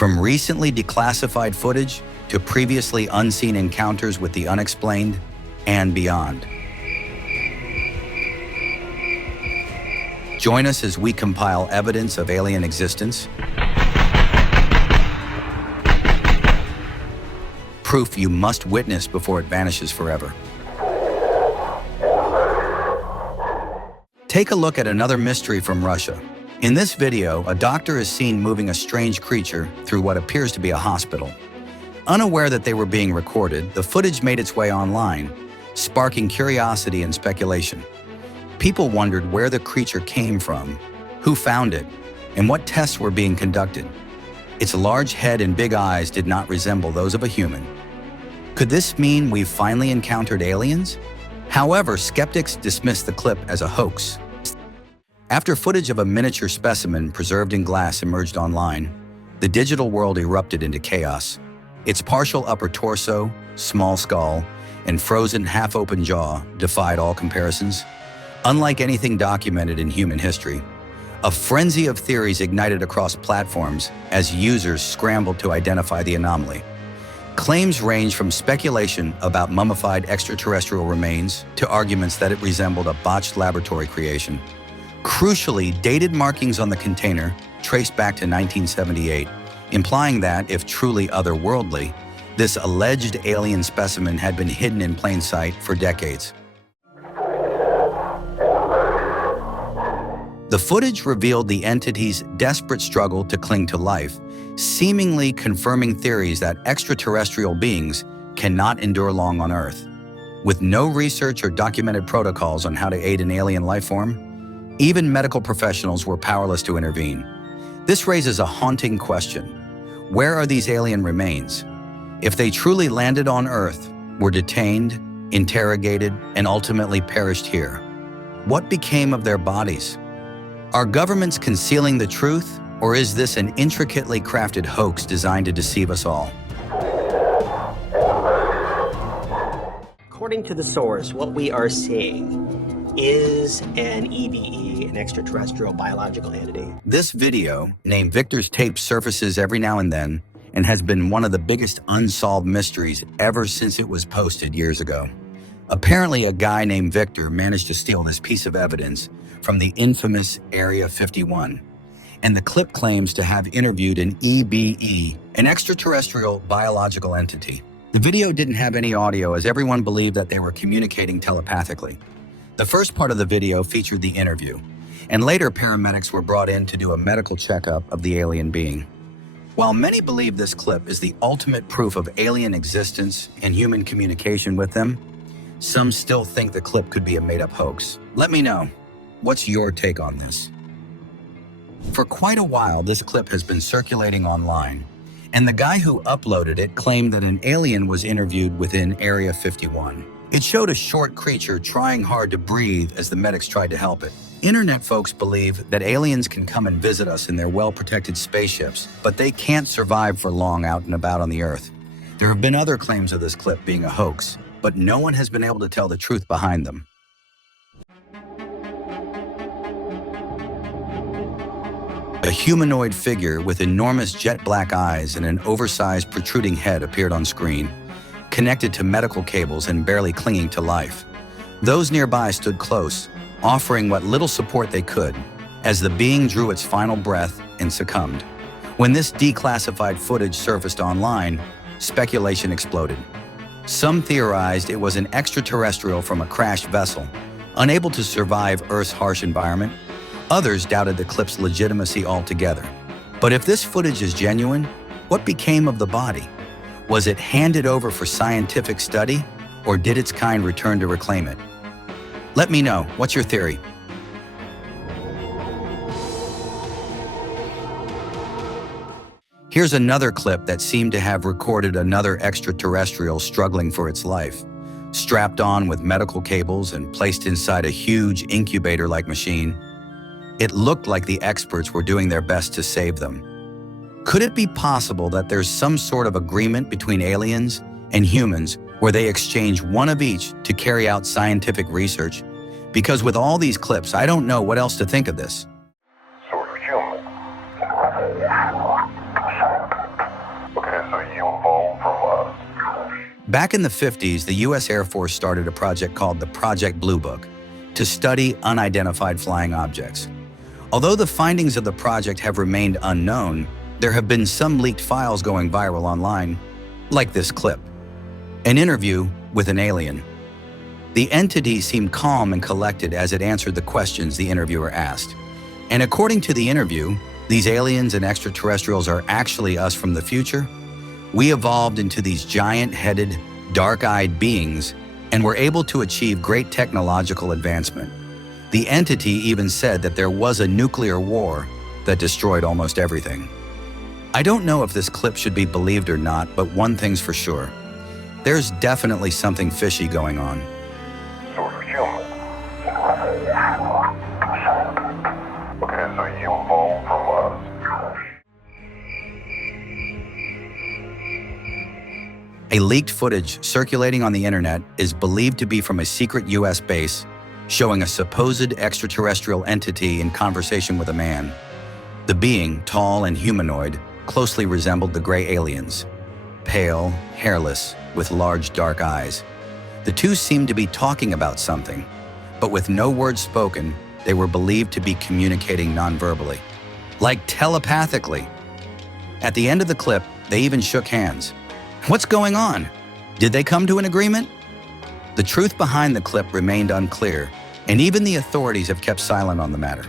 From recently declassified footage to previously unseen encounters with the unexplained and beyond. Join us as we compile evidence of alien existence, proof you must witness before it vanishes forever. Take a look at another mystery from Russia. In this video, a doctor is seen moving a strange creature through what appears to be a hospital. Unaware that they were being recorded, the footage made its way online, sparking curiosity and speculation. People wondered where the creature came from, who found it, and what tests were being conducted. Its large head and big eyes did not resemble those of a human. Could this mean we've finally encountered aliens? However, skeptics dismissed the clip as a hoax. After footage of a miniature specimen preserved in glass emerged online, the digital world erupted into chaos. Its partial upper torso, small skull, and frozen half-open jaw defied all comparisons. Unlike anything documented in human history, a frenzy of theories ignited across platforms as users scrambled to identify the anomaly. Claims range from speculation about mummified extraterrestrial remains to arguments that it resembled a botched laboratory creation. Crucially, dated markings on the container traced back to 1978, implying that, if truly otherworldly, this alleged alien specimen had been hidden in plain sight for decades. The footage revealed the entity's desperate struggle to cling to life, seemingly confirming theories that extraterrestrial beings cannot endure long on Earth. With no research or documented protocols on how to aid an alien life form, even medical professionals were powerless to intervene. This raises a haunting question. Where are these alien remains? If they truly landed on Earth, were detained, interrogated, and ultimately perished here, what became of their bodies? Are governments concealing the truth, or is this an intricately crafted hoax designed to deceive us all? According to the source, what we are seeing is an EBE, an extraterrestrial biological entity. This video, named Victor's Tape, surfaces every now and then and has been one of the biggest unsolved mysteries ever since it was posted years ago. Apparently, a guy named Victor managed to steal this piece of evidence from the infamous Area 51, and the clip claims to have interviewed an EBE, an extraterrestrial biological entity. The video didn't have any audio, as everyone believed that they were communicating telepathically. The first part of the video featured the interview, and later paramedics were brought in to do a medical checkup of the alien being. While many believe this clip is the ultimate proof of alien existence and human communication with them, some still think the clip could be a made-up hoax. Let me know. What's your take on this? For quite a while, this clip has been circulating online, and the guy who uploaded it claimed that an alien was interviewed within Area 51. It showed a short creature trying hard to breathe as the medics tried to help it. Internet folks believe that aliens can come and visit us in their well-protected spaceships, but they can't survive for long out and about on the Earth. There have been other claims of this clip being a hoax, but no one has been able to tell the truth behind them. A humanoid figure with enormous jet black eyes and an oversized protruding head appeared on screen, connected to medical cables and barely clinging to life. Those nearby stood close, offering what little support they could, as the being drew its final breath and succumbed. When this declassified footage surfaced online, speculation exploded. Some theorized it was an extraterrestrial from a crashed vessel, unable to survive Earth's harsh environment. Others doubted the clip's legitimacy altogether. But if this footage is genuine, what became of the body? Was it handed over for scientific study, or did its kind return to reclaim it? Let me know. What's your theory? Here's another clip that seemed to have recorded another extraterrestrial struggling for its life, strapped on with medical cables and placed inside a huge incubator-like machine. It looked like the experts were doing their best to save them. Could it be possible that there's some sort of agreement between aliens and humans where they exchange one of each to carry out scientific research? Because with all these clips, I don't know what else to think of this. Back in the 50s, the U.S. Air Force started a project called the Project Blue Book to study unidentified flying objects. Although the findings of the project have remained unknown, there have been some leaked files going viral online, like this clip. An interview with an alien. The entity seemed calm and collected as it answered the questions the interviewer asked. And according to the interview, these aliens and extraterrestrials are actually us from the future. We evolved into these giant-headed, dark-eyed beings and were able to achieve great technological advancement. The entity even said that there was a nuclear war that destroyed almost everything. I don't know if this clip should be believed or not, but one thing's for sure. There's definitely something fishy going on. A leaked footage circulating on the internet is believed to be from a secret U.S. base showing a supposed extraterrestrial entity in conversation with a man. The being, tall and humanoid, closely resembled the gray aliens. Pale, hairless, with large dark eyes. The two seemed to be talking about something, but with no words spoken, they were believed to be communicating non-verbally, like telepathically. At the end of the clip, they even shook hands. What's going on? Did they come to an agreement? The truth behind the clip remained unclear, and even the authorities have kept silent on the matter.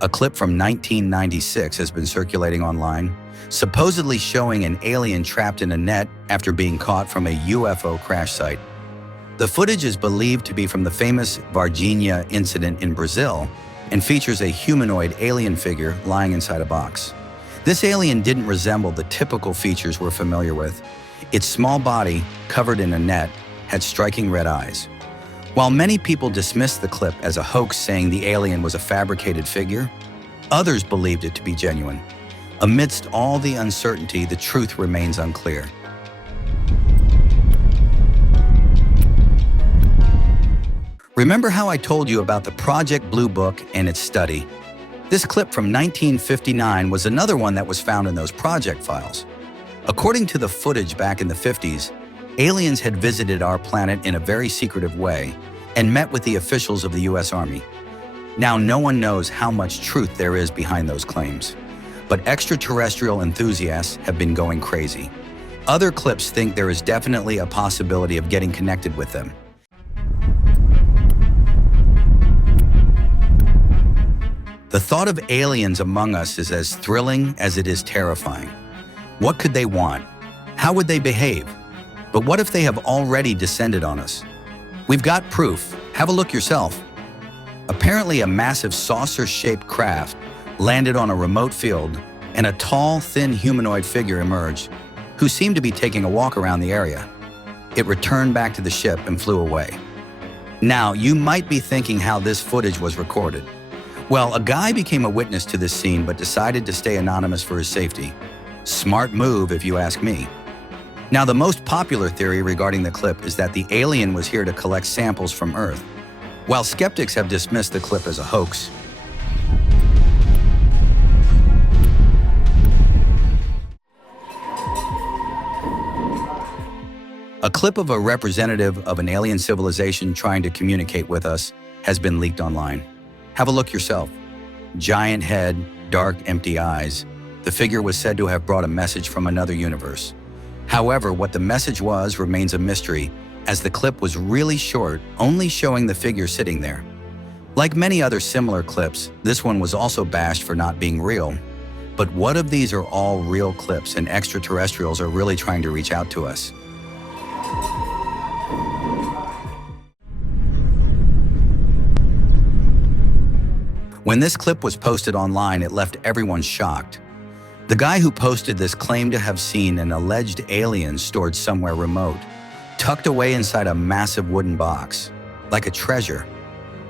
A clip from 1996 has been circulating online, supposedly showing an alien trapped in a net after being caught from a UFO crash site. The footage is believed to be from the famous Varginha incident in Brazil and features a humanoid alien figure lying inside a box. This alien didn't resemble the typical features we're familiar with. Its small body, covered in a net, had striking red eyes. While many people dismissed the clip as a hoax, saying the alien was a fabricated figure, others believed it to be genuine. Amidst all the uncertainty, the truth remains unclear. Remember how I told you about the Project Blue Book and its study? This clip from 1959 was another one that was found in those project files. According to the footage back in the 50s, aliens had visited our planet in a very secretive way and met with the officials of the U.S. Army. Now, no one knows how much truth there is behind those claims, but extraterrestrial enthusiasts have been going crazy. Other clips think there is definitely a possibility of getting connected with them. The thought of aliens among us is as thrilling as it is terrifying. What could they want? How would they behave? But what if they have already descended on us? We've got proof. Have a look yourself. Apparently, a massive saucer-shaped craft landed on a remote field, and a tall, thin humanoid figure emerged, who seemed to be taking a walk around the area. It returned back to the ship and flew away. Now, you might be thinking how this footage was recorded. Well, a guy became a witness to this scene but decided to stay anonymous for his safety. Smart move, if you ask me. Now, the most popular theory regarding the clip is that the alien was here to collect samples from Earth. While skeptics have dismissed the clip as a hoax, a clip of a representative of an alien civilization trying to communicate with us has been leaked online. Have a look yourself. Giant head, dark, empty eyes. The figure was said to have brought a message from another universe. However, what the message was remains a mystery, as the clip was really short, only showing the figure sitting there. Like many other similar clips, this one was also bashed for not being real. But what if these are all real clips and extraterrestrials are really trying to reach out to us? When this clip was posted online, it left everyone shocked. The guy who posted this claimed to have seen an alleged alien stored somewhere remote, tucked away inside a massive wooden box, like a treasure.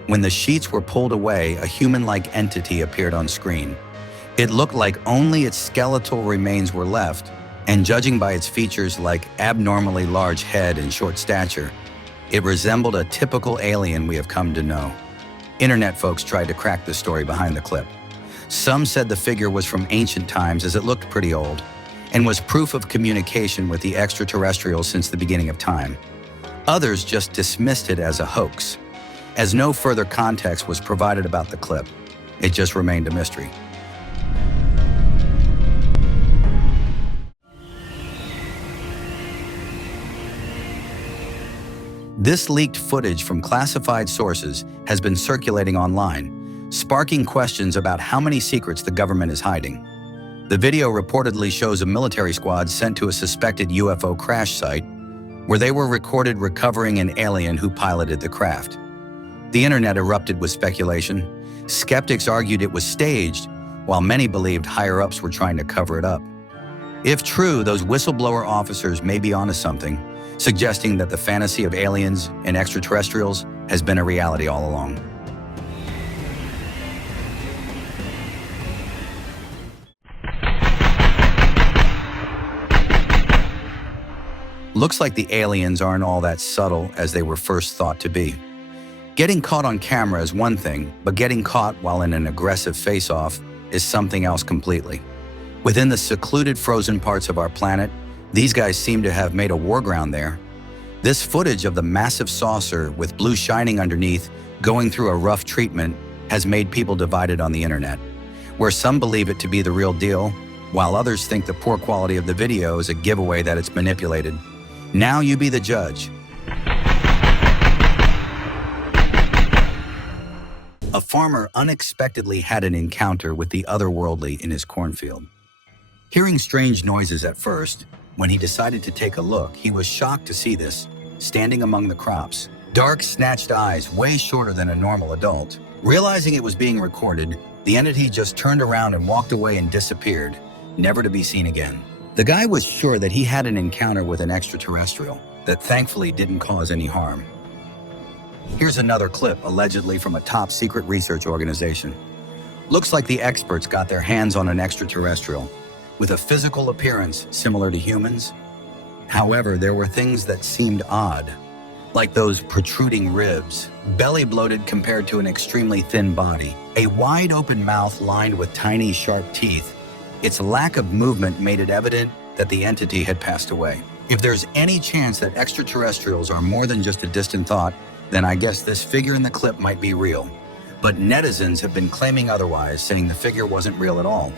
When the sheets were pulled away, a human-like entity appeared on screen. It looked like only its skeletal remains were left, and judging by its features like abnormally large head and short stature, It resembled a typical alien we have come to know. Internet folks tried to crack the story behind the clip. Some said the figure was from ancient times as it looked pretty old, and was proof of communication with the extraterrestrials since the beginning of time. Others just dismissed it as a hoax, as no further context was provided about the clip. It just remained a mystery. This leaked footage from classified sources has been circulating online, sparking questions about how many secrets the government is hiding. The video reportedly shows a military squad sent to a suspected UFO crash site, where they were recorded recovering an alien who piloted the craft. The internet erupted with speculation. Skeptics argued it was staged, while many believed higher-ups were trying to cover it up. If true, those whistleblower officers may be onto something, suggesting that the fantasy of aliens and extraterrestrials has been a reality all along. Looks like the aliens aren't all that subtle as they were first thought to be. Getting caught on camera is one thing, but getting caught while in an aggressive face-off is something else completely. Within the secluded frozen parts of our planet, these guys seem to have made a war ground there. This footage of the massive saucer with blue shining underneath going through a rough treatment has made people divided on the internet, where some believe it to be the real deal, while others think the poor quality of the video is a giveaway that it's manipulated. Now you be the judge. A farmer unexpectedly had an encounter with the otherworldly in his cornfield. Hearing strange noises at first, when he decided to take a look, he was shocked to see this, standing among the crops. Dark, snatched eyes, way shorter than a normal adult. Realizing it was being recorded, the entity just turned around and walked away and disappeared, never to be seen again. The guy was sure that he had an encounter with an extraterrestrial that thankfully didn't cause any harm. Here's another clip, allegedly from a top-secret research organization. Looks like the experts got their hands on an extraterrestrial, with a physical appearance similar to humans. However, there were things that seemed odd, like those protruding ribs, belly bloated compared to an extremely thin body, a wide open mouth lined with tiny sharp teeth. Its lack of movement made it evident that the entity had passed away. If there's any chance that extraterrestrials are more than just a distant thought, then I guess this figure in the clip might be real. But netizens have been claiming otherwise, saying the figure wasn't real at all.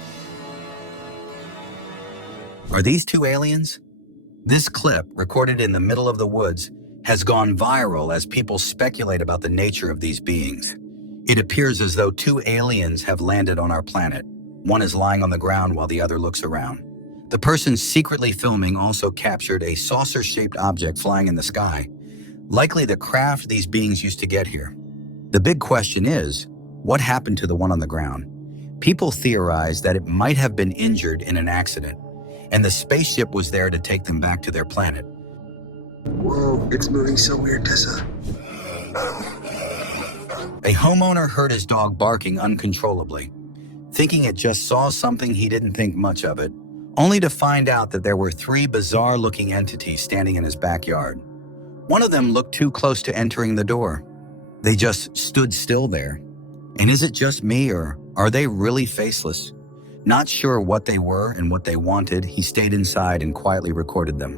Are these two aliens? This clip, recorded in the middle of the woods, has gone viral as people speculate about the nature of these beings. It appears as though two aliens have landed on our planet. One is lying on the ground while the other looks around. The person secretly filming also captured a saucer-shaped object flying in the sky, likely the craft these beings used to get here. The big question is, what happened to the one on the ground? People theorize that it might have been injured in an accident, and the spaceship was there to take them back to their planet. Whoa, it's moving so weird, Tessa. A homeowner heard his dog barking uncontrollably, thinking it just saw something. He didn't think much of it, only to find out that there were three bizarre-looking entities standing in his backyard. One of them looked too close to entering the door. They just stood still there. And is it just me, or are they really faceless? Not sure what they were and what they wanted, he stayed inside and quietly recorded them.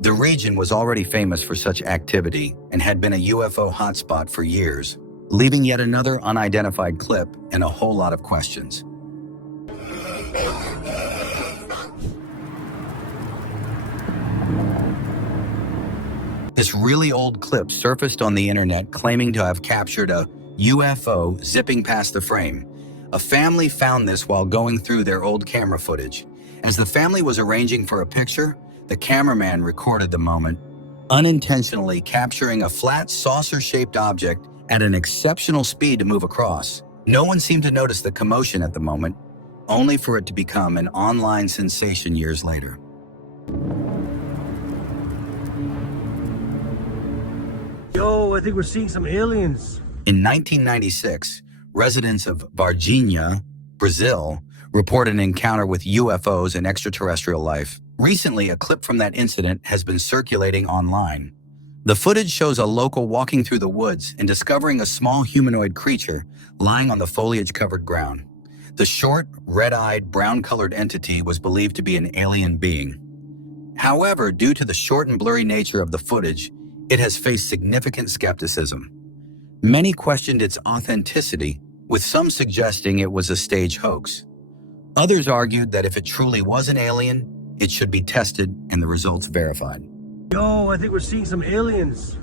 The region was already famous for such activity and had been a UFO hotspot for years, leaving yet another unidentified clip and a whole lot of questions. This really old clip surfaced on the internet claiming to have captured a UFO zipping past the frame. A family found this while going through their old camera footage. As the family was arranging for a picture, the cameraman recorded the moment, unintentionally capturing a flat saucer-shaped object at an exceptional speed to move across. No one seemed to notice the commotion at the moment, only for it to become an online sensation years later. Yo, I think we're seeing some aliens. In 1996, residents of Varginha, Brazil, report an encounter with UFOs and extraterrestrial life. Recently, a clip from that incident has been circulating online. The footage shows a local walking through the woods and discovering a small humanoid creature lying on the foliage-covered ground. The short, red-eyed, brown-colored entity was believed to be an alien being. However, due to the short and blurry nature of the footage, it has faced significant skepticism. Many questioned its authenticity, with some suggesting it was a stage hoax. Others argued that if it truly was an alien, it should be tested and the results verified. Yo, I think we're seeing some aliens.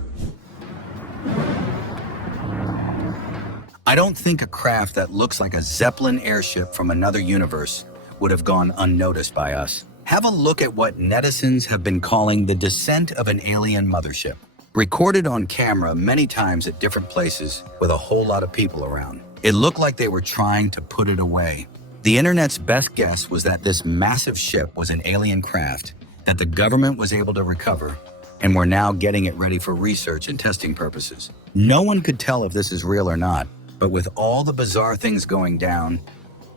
I don't think a craft that looks like a Zeppelin airship from another universe would have gone unnoticed by us. Have a look at what netizens have been calling the descent of an alien mothership. Recorded on camera many times at different places with a whole lot of people around. It looked like they were trying to put it away. The internet's best guess was that this massive ship was an alien craft that the government was able to recover, and we're now getting it ready for research and testing purposes. No one could tell if this is real or not, but with all the bizarre things going down,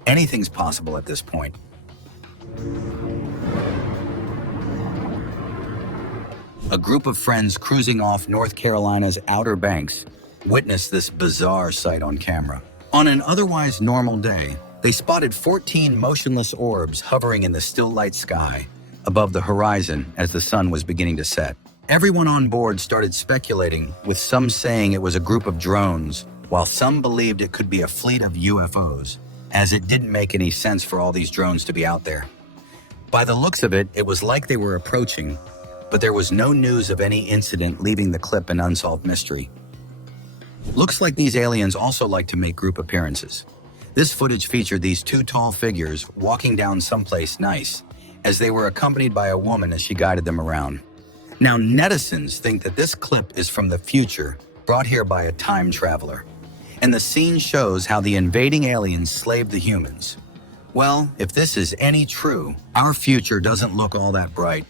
anything's possible at this point. A group of friends cruising off North Carolina's Outer Banks witnessed this bizarre sight on camera. On an otherwise normal day, they spotted 14 motionless orbs hovering in the still light sky above the horizon as the sun was beginning to set. Everyone on board started speculating, with some saying it was a group of drones, while some believed it could be a fleet of UFOs, as it didn't make any sense for all these drones to be out there. By the looks of it, it was like they were approaching, but there was no news of any incident, leaving the clip an unsolved mystery. Looks like these aliens also like to make group appearances. This footage featured these two tall figures walking down someplace nice, as they were accompanied by a woman as she guided them around. Now, netizens think that this clip is from the future, brought here by a time traveler, and the scene shows how the invading aliens slaved the humans. Well, if this is any true, our future doesn't look all that bright.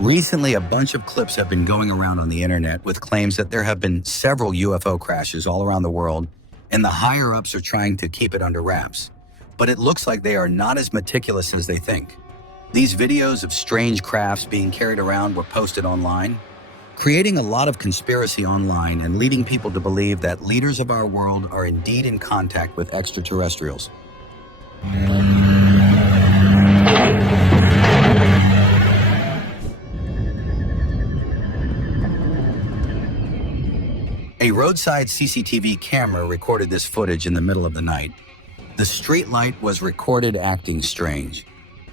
Recently, a bunch of clips have been going around on the internet with claims that there have been several UFO crashes all around the world, and the higher-ups are trying to keep it under wraps. But it looks like they are not as meticulous as they think. These videos of strange crafts being carried around were posted online, creating a lot of conspiracy online and leading people to believe that leaders of our world are indeed in contact with extraterrestrials. A roadside CCTV camera recorded this footage in the middle of the night. The street light was recorded acting strange.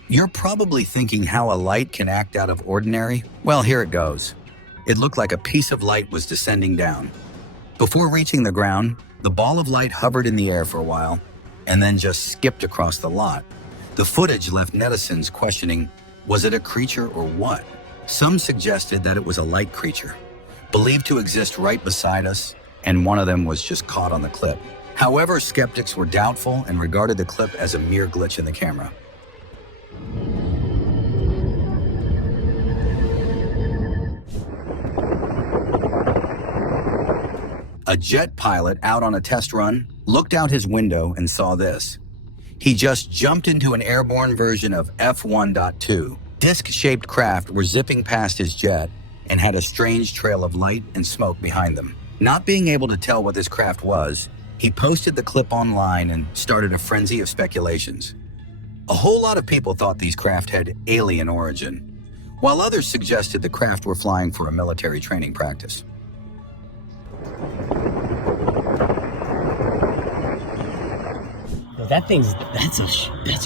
You're probably thinking how a light can act out of ordinary? Well, here it goes. It looked like a piece of light was descending down. Before reaching the ground, the ball of light hovered in the air for a while and then just skipped across the lot. The footage left netizens questioning, was it a creature or what? Some suggested that it was a light creature, believed to exist right beside us, and one of them was just caught on the clip. However, skeptics were doubtful and regarded the clip as a mere glitch in the camera. A jet pilot out on a test run looked out his window and saw this. He just jumped into an airborne version of F1.2. Disc-shaped craft were zipping past his jet and had a strange trail of light and smoke behind them. Not being able to tell what this craft was, he posted the clip online and started a frenzy of speculations. A whole lot of people thought these craft had alien origin, while others suggested the craft were flying for a military training practice. That's a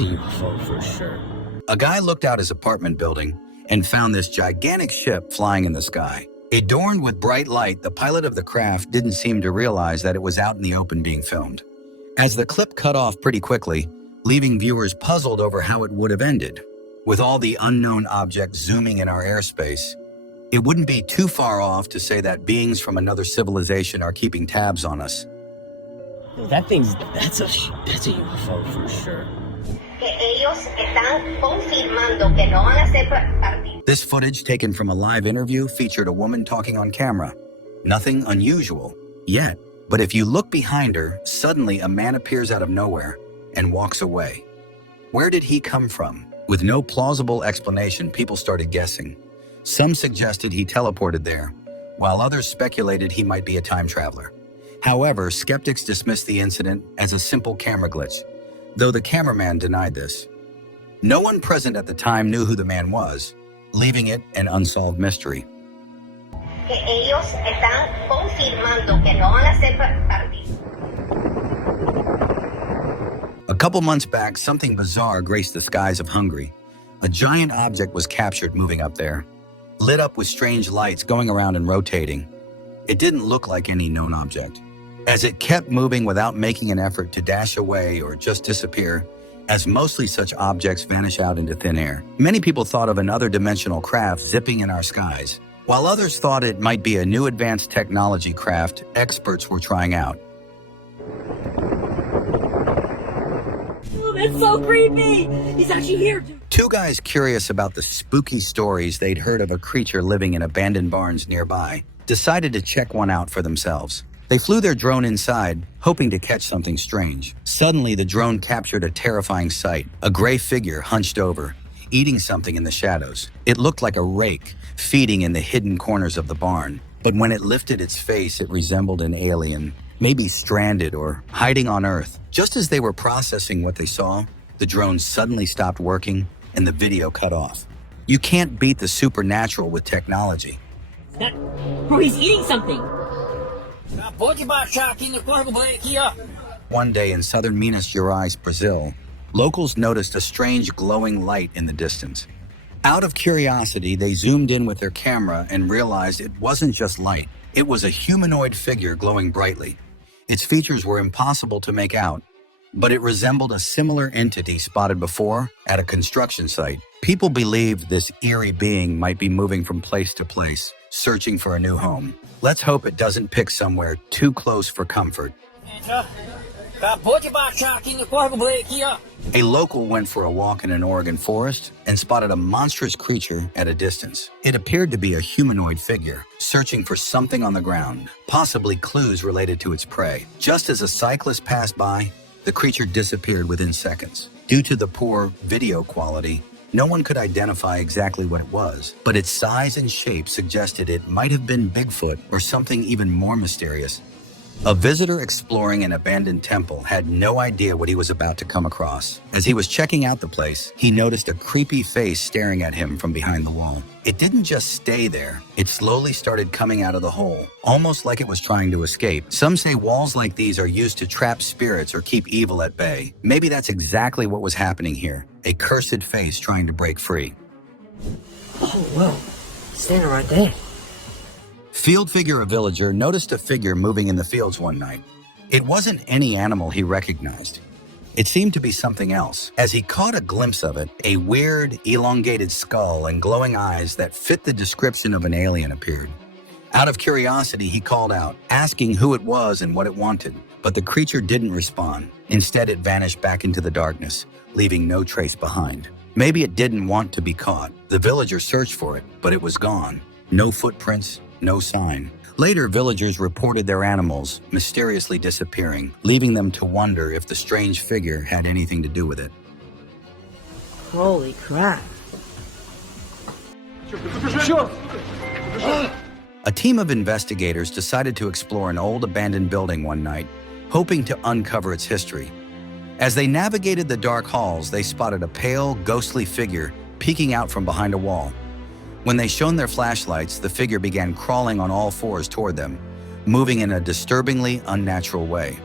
UFO for sure. A guy looked out his apartment building and found this gigantic ship flying in the sky. Adorned with bright light, the pilot of the craft didn't seem to realize that it was out in the open being filmed. As the clip cut off pretty quickly, leaving viewers puzzled over how it would have ended. With all the unknown objects zooming in our airspace, it wouldn't be too far off to say that beings from another civilization are keeping tabs on us. That's a UFO for sure. This footage, taken from a live interview, featured a woman talking on camera. Nothing unusual yet, but if you look behind her, suddenly a man appears out of nowhere and walks away. Where did he come from? With no plausible explanation, people started guessing. Some suggested he teleported there, while others speculated he might be a time traveler. However, skeptics dismissed the incident as a simple camera glitch, though the cameraman denied this. No one present at the time knew who the man was, leaving it an unsolved mystery. Que ellos están confirmando que no van a ser partícipes. A couple months back, something bizarre graced the skies of Hungary. A giant object was captured moving up there, lit up with strange lights going around and rotating. It didn't look like any known object. As it kept moving without making an effort to dash away or just disappear, as mostly such objects vanish out into thin air. Many people thought of another dimensional craft zipping in our skies, while others thought it might be a new advanced technology craft experts were trying out. Oh, that's so creepy! He's actually here! Two guys curious about the spooky stories they'd heard of a creature living in abandoned barns nearby decided to check one out for themselves. They flew their drone inside, hoping to catch something strange. Suddenly, the drone captured a terrifying sight, a gray figure hunched over, eating something in the shadows. It looked like a rake, feeding in the hidden corners of the barn. But when it lifted its face, it resembled an alien, maybe stranded or hiding on Earth. Just as they were processing what they saw, the drone suddenly stopped working and the video cut off. You can't beat the supernatural with technology. Bro, he's eating something! One day in southern Minas Gerais, Brazil, locals noticed a strange glowing light in the distance. Out of curiosity, they zoomed in with their camera and realized it wasn't just light. It was a humanoid figure glowing brightly. Its features were impossible to make out, but it resembled a similar entity spotted before at a construction site. People believed this eerie being might be moving from place to place, searching for a new home. Let's hope it doesn't pick somewhere too close for comfort. A local went for a walk in an Oregon forest and spotted a monstrous creature at a distance. It appeared to be a humanoid figure, searching for something on the ground, possibly clues related to its prey. Just as a cyclist passed by, the creature disappeared within seconds. Due to the poor video quality, no one could identify exactly what it was, but its size and shape suggested it might have been Bigfoot or something even more mysterious. A visitor exploring an abandoned temple had no idea what he was about to come across. As he was checking out the place, he noticed a creepy face staring at him from behind the wall. It didn't just stay there. It slowly started coming out of the hole, almost like it was trying to escape. Some say walls like these are used to trap spirits or keep evil at bay. Maybe that's exactly what was happening here. A cursed face trying to break free. Oh, whoa. Standing right there. Field figure, a villager, noticed a figure moving in the fields one night. It wasn't any animal he recognized. It seemed to be something else. As he caught a glimpse of it, a weird, elongated skull and glowing eyes that fit the description of an alien appeared. Out of curiosity, he called out, asking who it was and what it wanted. But the creature didn't respond. Instead, it vanished back into the darkness, leaving no trace behind. Maybe it didn't want to be caught. The villager searched for it, but it was gone. No footprints, no sign. Later, villagers reported their animals mysteriously disappearing, leaving them to wonder if the strange figure had anything to do with it. Holy crap. A team of investigators decided to explore an old abandoned building one night, hoping to uncover its history. As they navigated the dark halls, they spotted a pale, ghostly figure peeking out from behind a wall. When they shone their flashlights, the figure began crawling on all fours toward them, moving in a disturbingly unnatural way.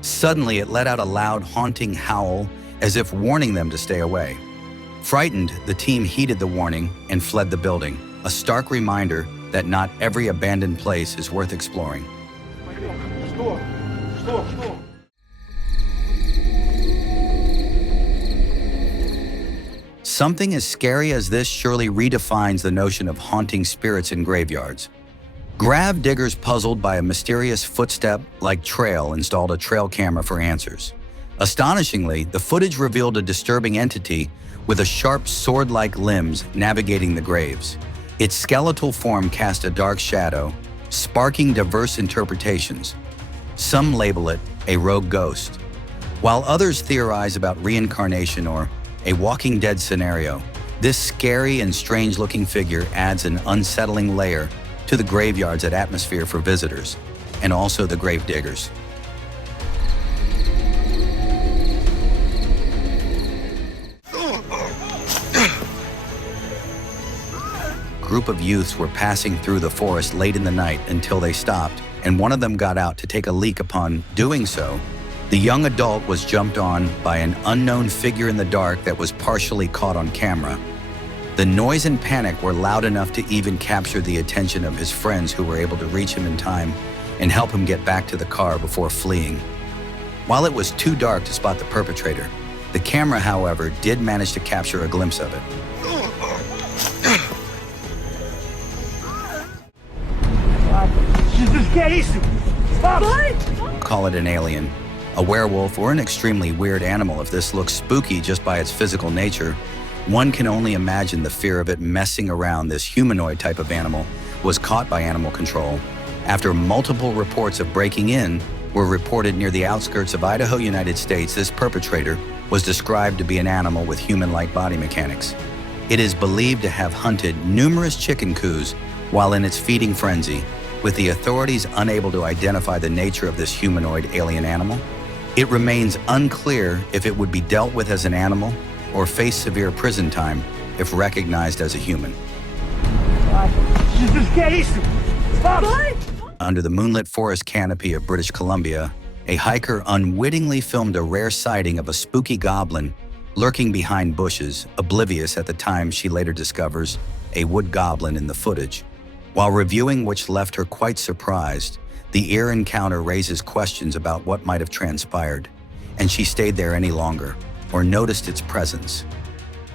Suddenly, it let out a loud, haunting howl, as if warning them to stay away. Frightened, the team heeded the warning and fled the building, a stark reminder that not every abandoned place is worth exploring. Something as scary as this surely redefines the notion of haunting spirits in graveyards. Grave diggers puzzled by a mysterious footstep-like trail installed a trail camera for answers. Astonishingly, the footage revealed a disturbing entity with a sharp sword-like limbs navigating the graves. Its skeletal form cast a dark shadow, sparking diverse interpretations. Some label it a rogue ghost, while others theorize about reincarnation or A Walking Dead scenario. This scary and strange-looking figure adds an unsettling layer to the graveyard's atmosphere for visitors, and also the grave diggers. Group of youths were passing through the forest late in the night until they stopped, and one of them got out to take a leak. Upon doing so, the young adult was jumped on by an unknown figure in the dark that was partially caught on camera. The noise and panic were loud enough to even capture the attention of his friends, who were able to reach him in time and help him get back to the car before fleeing. While it was too dark to spot the perpetrator, the camera, however, did manage to capture a glimpse of it. Call it an alien, a werewolf, or an extremely weird animal. If this looks spooky just by its physical nature, one can only imagine the fear of it messing around. This humanoid type of animal was caught by animal control after multiple reports of breaking in were reported near the outskirts of Idaho, United States. This perpetrator was described to be an animal with human-like body mechanics. It is believed to have hunted numerous chicken coos while in its feeding frenzy, with the authorities unable to identify the nature of this humanoid alien animal. It remains unclear if it would be dealt with as an animal or face severe prison time if recognized as a human. Under the moonlit forest canopy of British Columbia, a hiker unwittingly filmed a rare sighting of a spooky goblin lurking behind bushes, oblivious at the time she later discovers a wood goblin in the footage. While reviewing, which left her quite surprised, the ear encounter raises questions about what might have transpired, and she stayed there any longer or noticed its presence.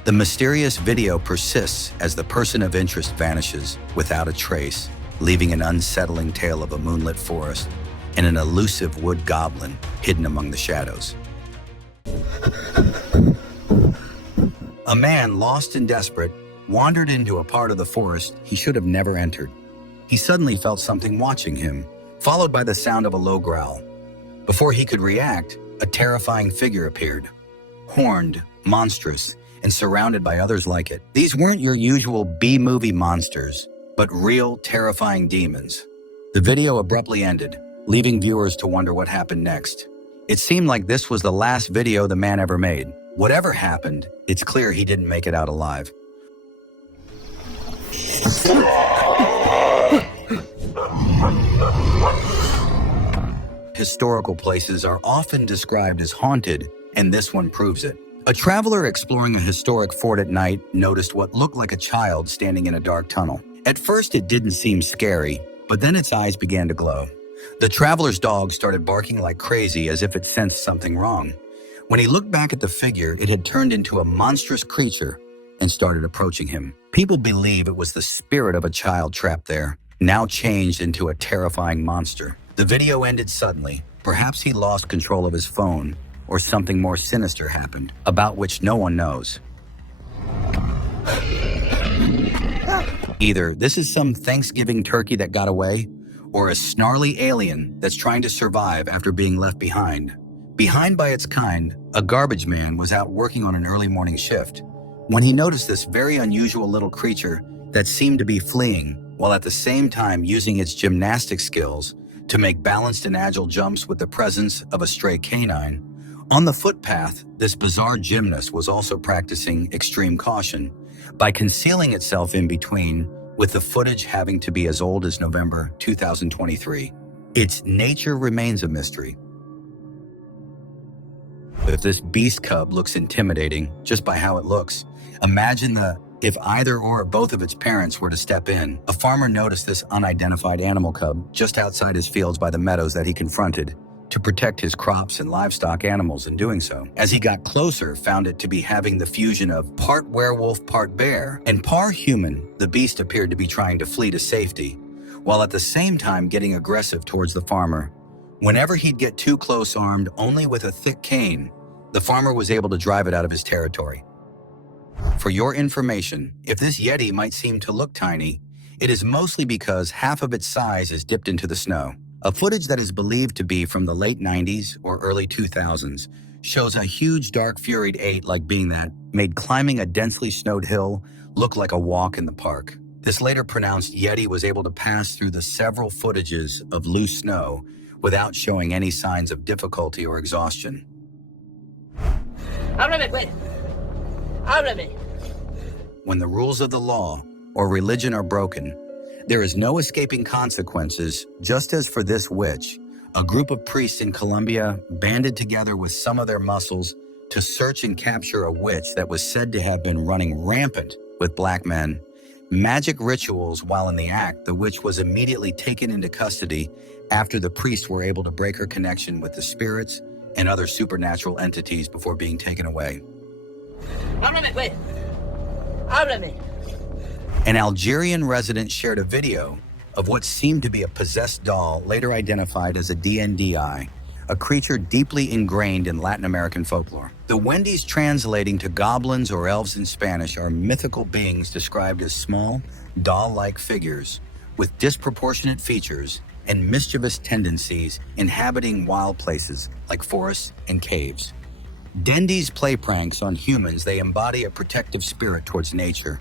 The mysterious video persists as the person of interest vanishes without a trace, leaving an unsettling tale of a moonlit forest and an elusive wood goblin hidden among the shadows. A man, lost and desperate, wandered into a part of the forest he should have never entered. He suddenly felt something watching him, followed by the sound of a low growl. Before he could react, a terrifying figure appeared, horned, monstrous, and surrounded by others like it. These weren't your usual B-movie monsters, but real, terrifying demons. The video abruptly ended, leaving viewers to wonder what happened next. It seemed like this was the last video the man ever made. Whatever happened, it's clear he didn't make it out alive. Historical places are often described as haunted, and this one proves it. A traveler exploring a historic fort at night noticed what looked like a child standing in a dark tunnel. At first, it didn't seem scary, but then its eyes began to glow. The traveler's dog started barking like crazy, as if it sensed something wrong. When he looked back at the figure, it had turned into a monstrous creature and started approaching him. People believe it was the spirit of a child trapped there, now changed into a terrifying monster. The video ended suddenly. Perhaps he lost control of his phone, or something more sinister happened, about which no one knows. Either this is some Thanksgiving turkey that got away, or a snarly alien that's trying to survive after being left behind. Behind by its kind, a garbage man was out working on an early morning shift when he noticed this very unusual little creature that seemed to be fleeing, while at the same time using its gymnastic skills to make balanced and agile jumps with the presence of a stray canine. On the footpath, this bizarre gymnast was also practicing extreme caution by concealing itself in between, with the footage having to be as old as November 2023. Its nature remains a mystery. If this beast cub looks intimidating just by how it looks, imagine if either or both of its parents were to step in. A farmer noticed this unidentified animal cub just outside his fields by the meadows that he confronted to protect his crops and livestock animals. In doing so, as he got closer, found it to be having the fusion of part werewolf, part bear, and part human. The beast appeared to be trying to flee to safety, while at the same time getting aggressive towards the farmer. Whenever he'd get too close, armed only with a thick cane, the farmer was able to drive it out of his territory. For your information, if this Yeti might seem to look tiny, it is mostly because half of its size is dipped into the snow. A footage that is believed to be from the late 90s or early 2000s shows a huge dark furied 8 being that made climbing a densely snowed hill look like a walk in the park. This later pronounced Yeti was able to pass through the several footages of loose snow without showing any signs of difficulty or exhaustion. Háblame, pues. Háblame. When the rules of the law or religion are broken, there is no escaping consequences, just as for this witch. A group of priests in Colombia banded together with some of their muscles to search and capture a witch that was said to have been running rampant with black men. Magic rituals while in the act, the witch was immediately taken into custody after the priests were able to break her connection with the spirits and other supernatural entities before being taken away. Háblame, pues. Háblame. An Algerian resident shared a video of what seemed to be a possessed doll, later identified as a DNDI, a creature deeply ingrained in Latin American folklore. The Wendy's translating to goblins or elves in Spanish are mythical beings described as small, doll-like figures with disproportionate features and mischievous tendencies inhabiting wild places like forests and caves. Dendies play pranks on humans. They embody a protective spirit towards nature,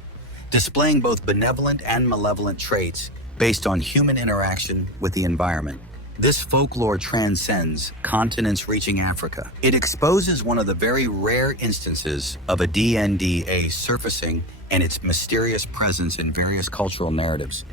displaying both benevolent and malevolent traits based on human interaction with the environment. This folklore transcends continents reaching Africa. It exposes one of the very rare instances of a DNDA surfacing and its mysterious presence in various cultural narratives.